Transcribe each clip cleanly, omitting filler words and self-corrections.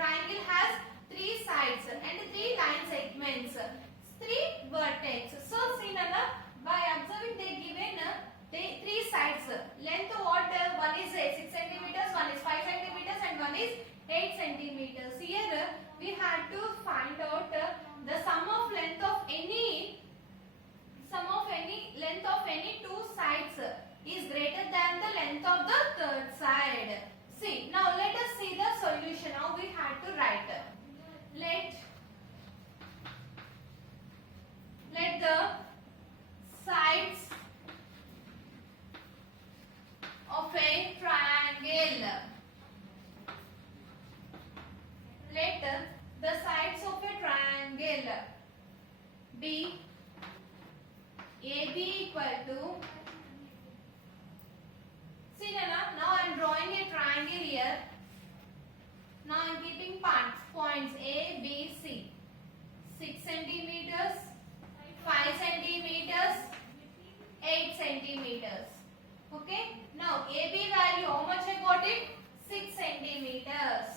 triangle has three sides and three line segments, three vertex. So see Nana, by observing they given three sides. Length what? One is 6 centimeters, one is 5 centimeters, and one is 8 centimeters. Here we had to find out the sum of length of any two sides is greater than the length of the third side. See, now let us see the solution. Now we had to write. Let the sides of a triangle. Let the sides of a triangle be AB equal to. See Nana, now I am drawing a triangle here. Now I am keeping points A, B, C. 6 centimeters, 5 centimeters, 8 centimeters. Okay. Now AB value, how much I got it? 6 centimeters.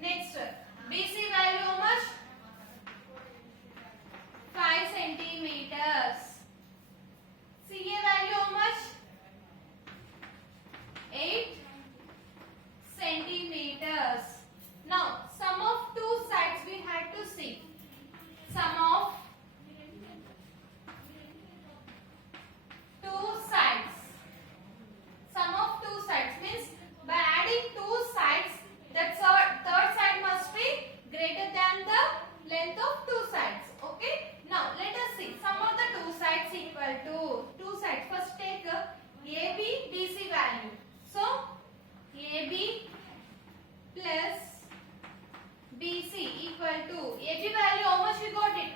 Next, BC value how much? 5 centimeters. CA value how much? 8 centimeters. Now, sum of two sides we had to see. Sum of two sides. Sum of two sides means by adding two sides, that third side must be greater than the length of two sides. Okay. Now let us see sum of the two sides equal to two sides. First take AB BC value. So AB plus BC equal to AB value how much we got it?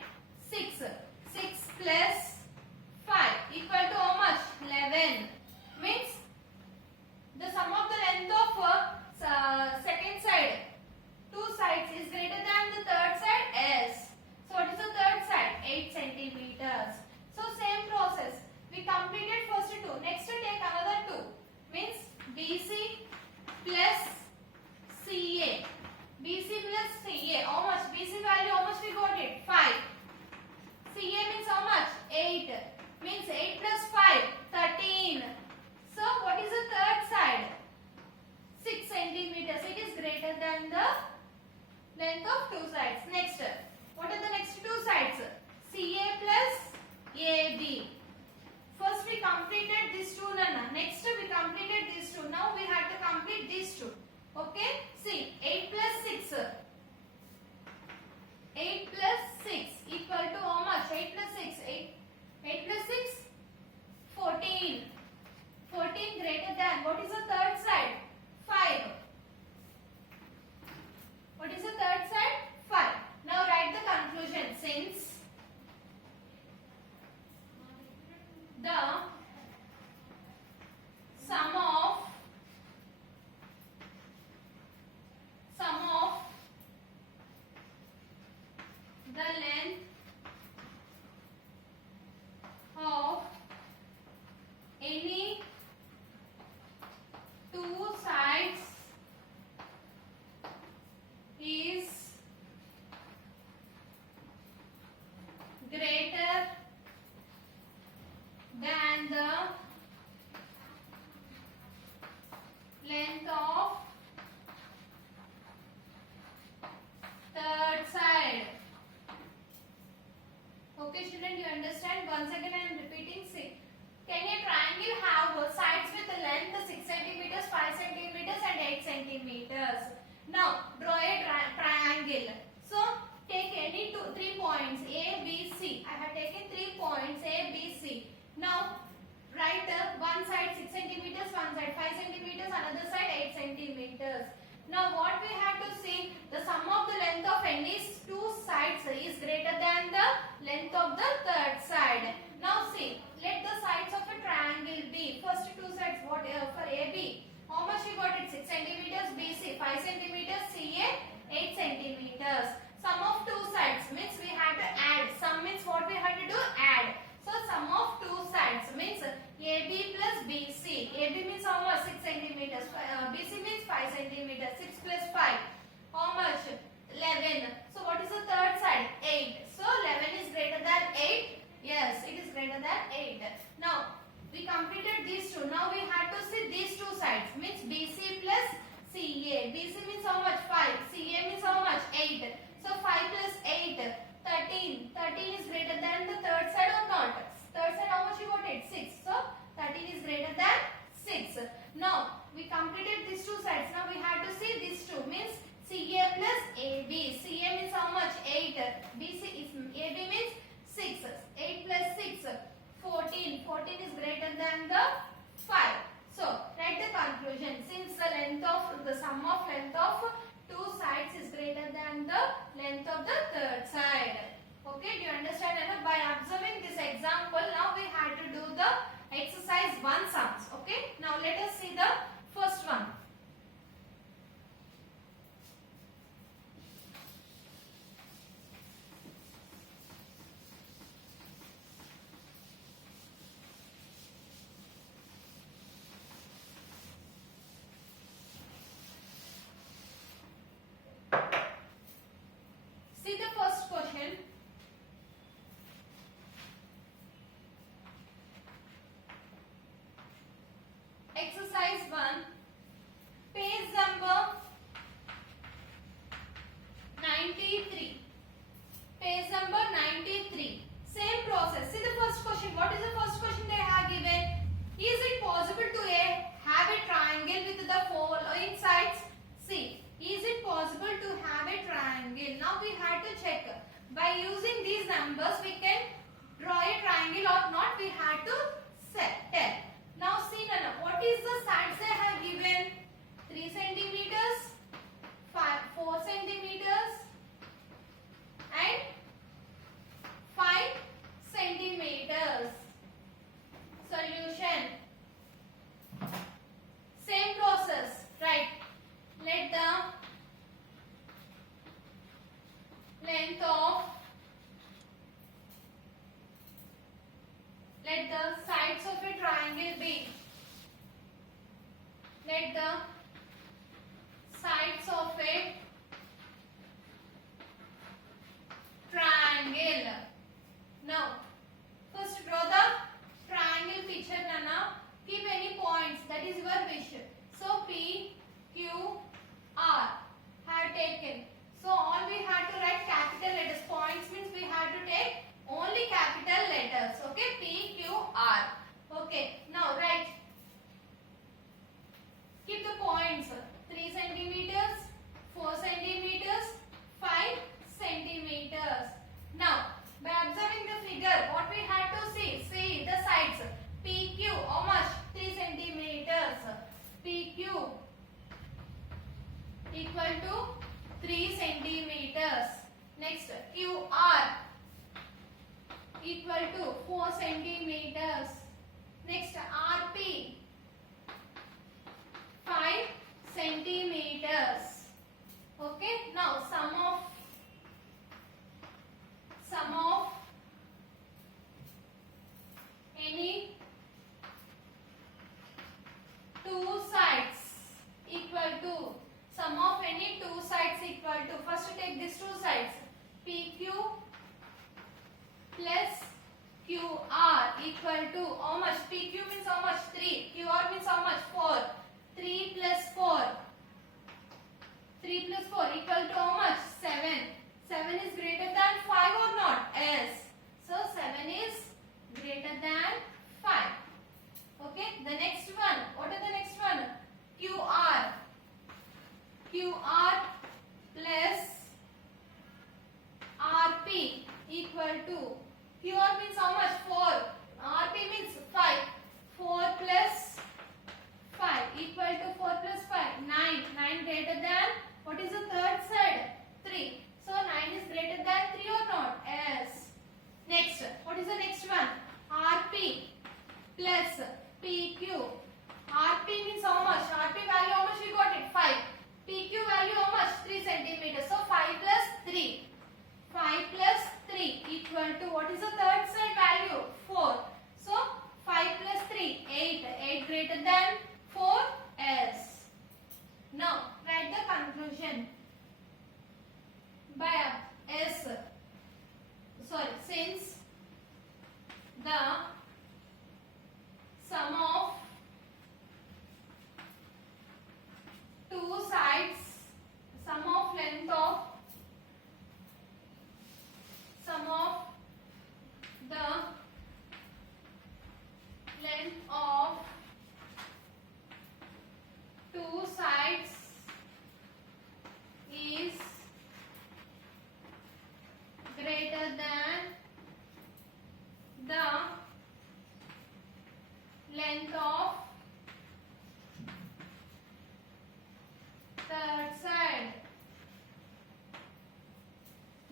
6. 6 plus 5 equal to how much? 11. Means the sum of the length of second side, two sides is greater than the third side S. So what is the third side? 8 centimeters. So same process. We completed first two. Next take another two. Means BC plus CA. BC plus CA. How much? BC value how much we got it? 5. CA means how much? 8. Means 8 plus 5. 13. So what is the third side? 6 centimeters. It is greater than the length of two sides. Next. What are the next two sides? CA plus AB. First we completed these two, Nana. Next we completed these two. Now we have to complete these two. Okay? See, 8 plus 6. 8 plus 6 equal to how much? 8 plus 6. 8 plus 6? 14. 14 greater than. What is the third side? 5. What is the third side? 5. Now write the conclusion. Since the sum of the length of any two sides is greater than the length of third side. Okay student, you understand? Once again I am repeating. See, can a triangle have sides with a length 6 centimeters, 5 centimeters and 8 centimeters? Now draw a triangle. So take any 3 points A, B, C. I have taken 3 points A, B, C. Now write one side 6 centimeters, one side 5 centimeters, another side 8 centimeters. Now what we have to see, the sum of the length of any two sides is greater than the length of the third side. Now see, let the sides of a triangle be. First two sides, what for AB? How much we got it? 6 centimeters, BC 5 centimeters, CA 8 centimeters. Sum of two sides means we have to add. Sum means what we have to do? Add. So sum of two sides means AB plus BC. AB means how much? 6 centimeters. BC BC means 5 centimeters. 6 plus 5. How much? 11. So what is the third side? 8. So 11 is greater than 8. Yes, it is greater than 8. Now we completed these two. Now we have to see these two sides. Means BC plus CA. BC means how much? 5. CA means how much? 8. So 5 plus 8. 13. 13 is greater than the third side or not? Third side how much you got it? 6. So 13 is greater than 6. Now we completed these two sides. Now we have to see these two. Means CA plus AB. CA means how much? 8. BC is AB means 6. 8 plus 6. 14. 14 is greater than the 5. So write the conclusion. Since the sum of length of two sides is greater than the length of the third side. Okay, do you understand? And by observing this example, now we have to do the exercise 1 sums. Okay, now let us see the first one. See the first question. Exercise 1. Page number 93. Page number 93. Same process. See the first question. What is the first question they have given? Is it possible to have a triangle with the following sides? See. Is it possible to have a triangle? Now we have to check. By using these numbers, we can draw a triangle or not. We have to tell. Now see Nana, what is the sides they have given? 3 centimeters, 4 centimeters and 5 centimeters. Solution. Same process, right? Let the length of sides of a triangle be. Let the sides of a triangle. Now, first draw the triangle picture, Nana. Keep any points. That is your wish. So P, Q, R have taken. So all we have to write capital letters. Points means we have to take only capital letters. Okay, P, Q, R. Okay, now write. Keep the points. 3 centimeters, 4 centimeters, 5 centimeters. Now, by observing the figure, what we have to see? See the sides. PQ, how much? 3 centimeters. PQ equal to 3 centimeters. Next, QR equal to 4 centimeters. Next, RP 5 centimeters. Okay, now sum of any two sides equal to first take these two sides PQ plus QR equal to how much? PQ means how much? 3. QR means how much? 4. 3 plus 4. 3 plus 4 equal to how much? 7. 7 is greater than 5 or not? Yes. So 7 is greater than 5. Okay. The next one. What is the next one? QR. QR plus RP equal to QR means how much? 4. RP means 5. 4 plus 5 equal to 4 plus 5. 9. 9 greater than, what is the third side? 3. So 9 is greater than 3 or not? Yes. Next. What is the next one? RP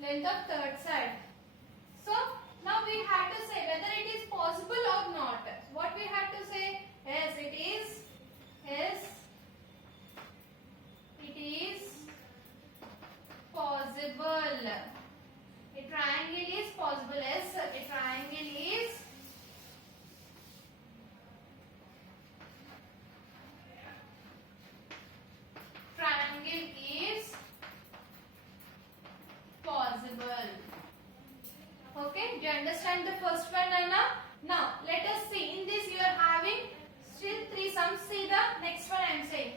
length of third side. So now we have to say whether it is possible or not. What we have to say? Yes, it is. Yes, it is possible. A triangle is possible. Yes, a triangle is possible. Okay, do you understand the first one, Anna? Now let us see. In this you are having still three sums. See the next one I am saying.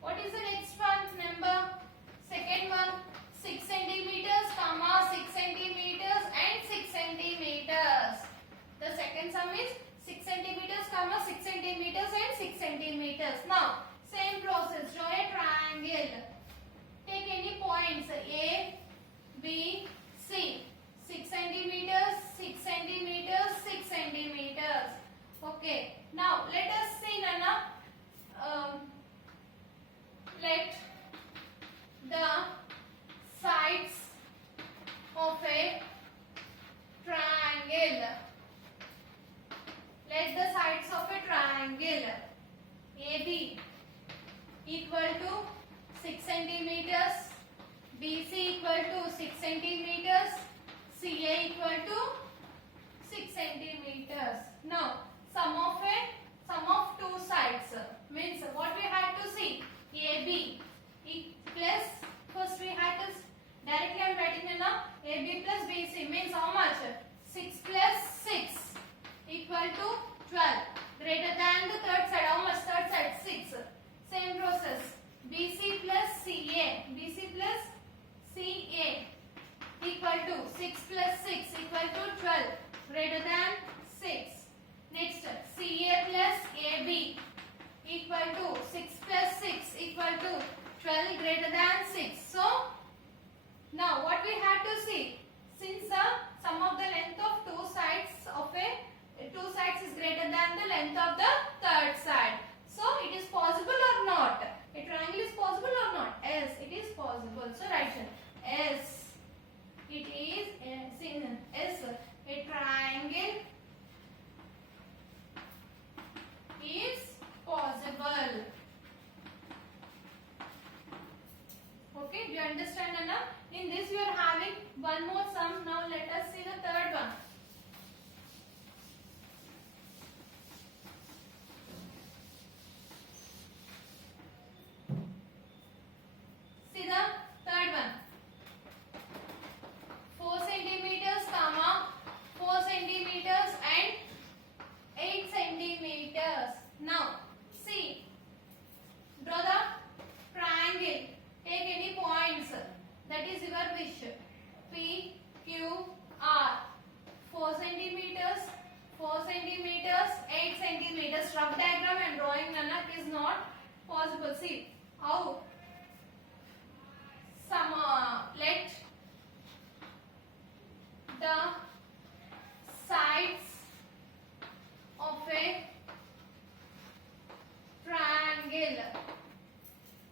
What is the next one? Number second one, 6 centimeters, comma 6 centimeters and 6 centimeters. The second sum is 6 centimeters, comma 6 centimeters and 6 centimeters. Now same process. Draw a triangle. Take any points A, B, C. 6 centimeters, 6 centimeters, 6 centimeters. Okay. Now let us see, Nana. Let the sides of a triangle. Let the sides of a triangle AB equal to 6 centimeters, BC equal to 6 centimeters, CA equal to 6 centimeters. Now sum of two sides means what we have to see. AB plus, first we have to directly I am writing in a AB plus BC means how much? 6 plus 6 equal to 12. Greater than the third side. How much? Third side 6. Same process. BC plus CA. BC plus CA equal to 6 plus 6 equal to 12. Greater than 6. Next, CA plus AB equal to 6 plus 6 equal to 12 greater than 6. So now what we have to see, since the sum of the length of two sides is greater than the length of the third side. So it is possible or not? A triangle is possible or not? Yes, it is possible. So write yes, it is a triangle is possible. Okay, do you understand, Anna? In this you are having one more sum. Now let us see the third one. See the third one. 4 centimeters, comma 4 centimeters and 8 centimeters. Now see, draw the triangle. Take any points. That is your wish. P, Q, R. 4 centimeters, 4 centimeters, 8 centimeters. Rough diagram and drawing, Nana, is not possible. See how let the sides of a triangle.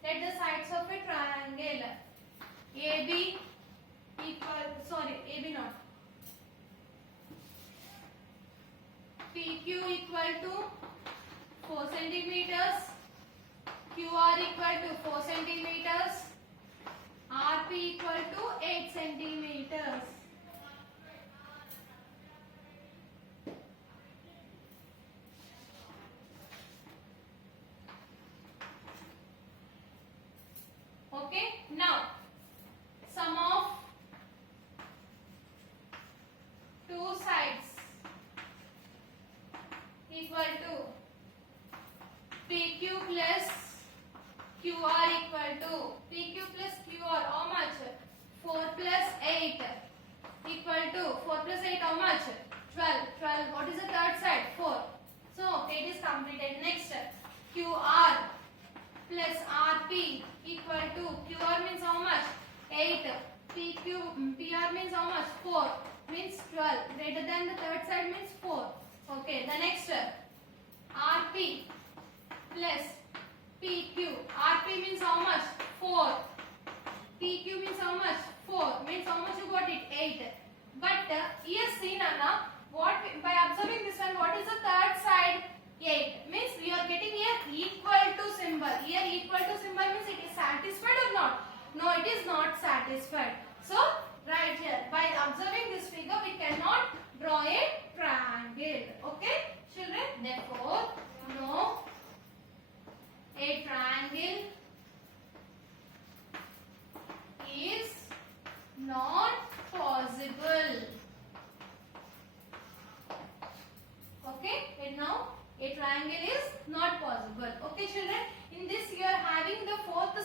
Let the sides of a triangle AB AB not. PQ equal to 4 centimeters, QR equal to 4 centimeters, RP equal to 8 centimeters. Okay, now sum of two sides equal to PQ plus QR equal to PQ plus QR how much? 4 plus 8 equal to 4 plus 8 how much? 12. 12. What is the third side? 4. So it is completed. Next, QR plus RP equal to QR means how much? 8. PR Next, RP plus PQ. RP means how much? 4. PQ means how much? 4. Means how much you got it? 8. But here see Nana, what by observing this one, what is the third side? 8. Means we are getting here equal to symbol. Here equal to symbol means it is satisfied or not? No, it is not satisfied. So right here, by observing this figure, we cannot draw a triangle. Okay, children. Therefore, no, a triangle is not possible. Okay, and now a triangle is not possible. Okay, children. In this, you are having the fourth